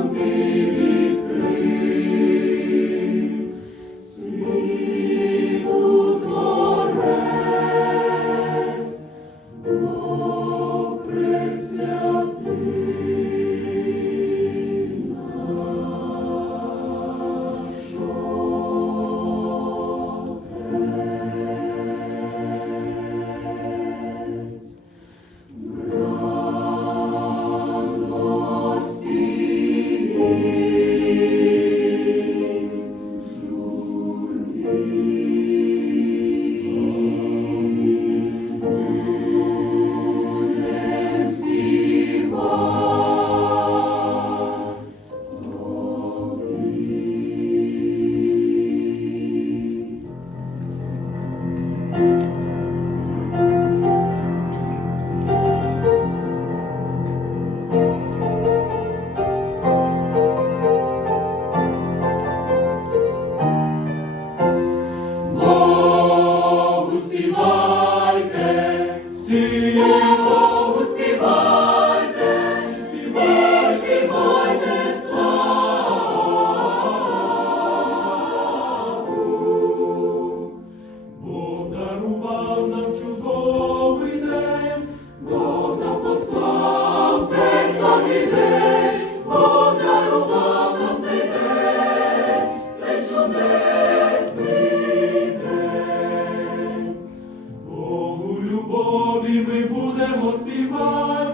Ти Тобі ми будемо співати.